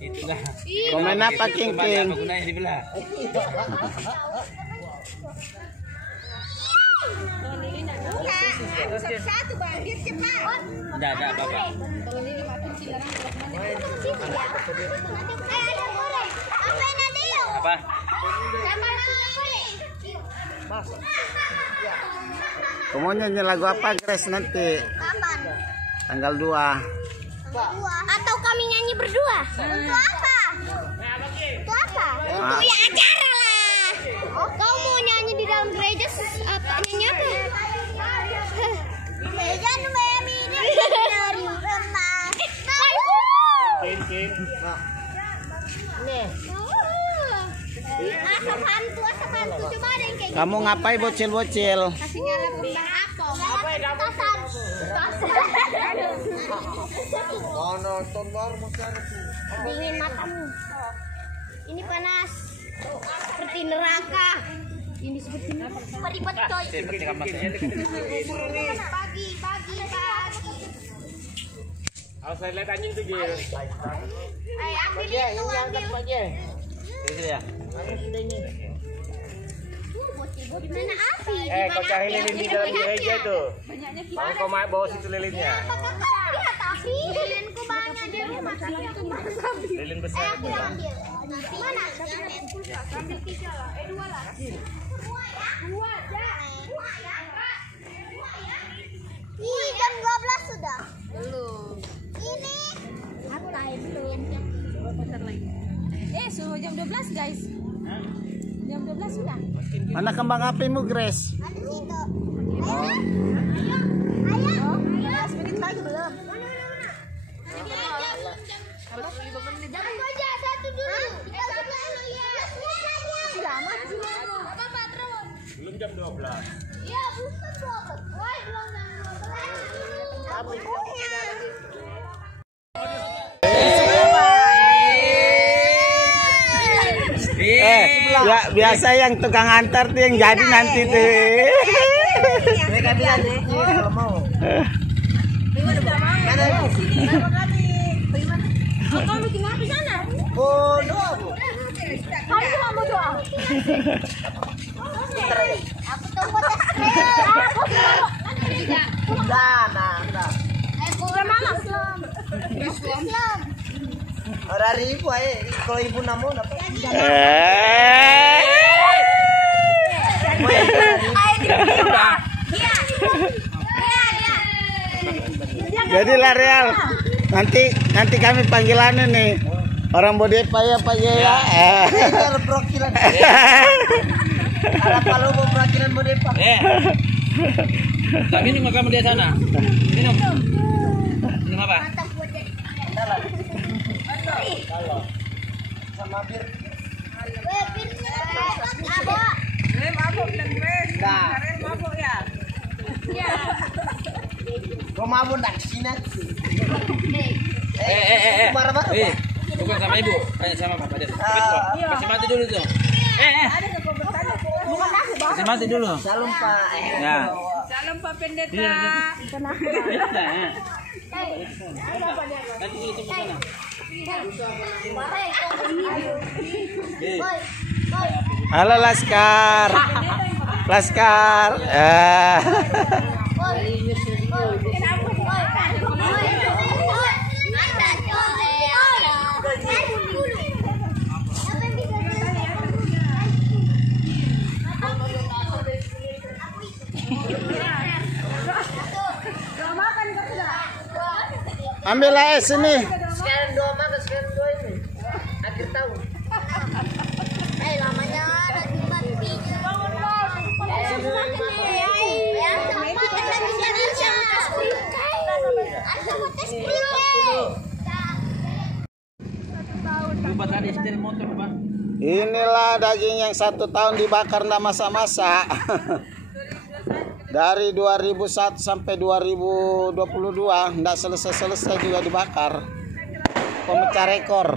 Itulah. Komen apa King? Gunanya dibelah. Satu bang, biar cepat. Enggak ada apa-apa. Ada goreng. Apa yang ada yuk? Apa? Kamu nyanyi lagu apa Grace nanti? Kapan? Tanggal 2. Atau kami nyanyi berdua? Untuk apa? Untuk apa? Untuk ya acara lah. Kau mau nyanyi di dalam gereja apa? Nyanyi apa? Gereja Nuemi dari rumah. Asap hantu. Coba ada yang kayak gitu. Kamu ngapain bocil-bocil? Kasih nyala pembang apa? Tasan. Nonton baru masih ada tuh. Dingin matamu. Ini panas. Seperti neraka. Ini seperti peribet coy. Pagi. Kalau saya lihat anjing tuh gitu. Ayo ambil itu ambil. Gitu ya. Di mana api? Kau cari lilin di dalam gereja tuh. Mau kau bawa situ lilinnya. Lihat api. Lilinku banyak dia mati. Lilin besar. Aku yang ambil. Mana? Ambil 3 lah. 2 lah. 2 aja. Ih, jam 12 sudah. Belum. Ini apa belum? Suruh jam 12 guys. Jam 12 sudah. Mana kembang apimu Grace? Ada situ. Ayo. 15 menit lagi belum. Jangan aja satu dulu. Lama. Apa terus? Belum jam 12. Ya, belum 12. Woi, belum jam 12. Ya, biasa yang tukang antar tuh yang jadi nanti tuh. Mereka bilang nih, kalau mau. Kau bikin apa di sana? Oh, doa bu. Kamu cuma mau doa. Aku tunggu tes Nah. Udah malas. Islam. Ada ribu kalau ibu namun apa? Jadilah Real. Nanti kami panggilannya nih. Orang Bodepa ya Pak ya. Ada perwakilan. Ada kalau mau perwakilan Bodepa. Tak minum kamu di sana. Minum. Minum apa? Sama bir. Mabuk ya. Kau mabuk nak sini? Marah-marah. Bukan sama ibu, sama bapak dia. Kasih mati dulu tuh. Kasih mati dulu. Salam Pak. Ya. Salam Pak Pendeta. Nanti itu sana. Halo Laskar. Ambil es ini. Sekarang doa makan, sekarang doa ini. Akhir tahun. Lamanya lagi mati. Lupa tadi setir motor, Pak. Inilah daging yang 1 tahun dibakar ndak masa-masa. Dari 2001 sampai 2022 ndak selesai juga dibakar. Pemecah rekor.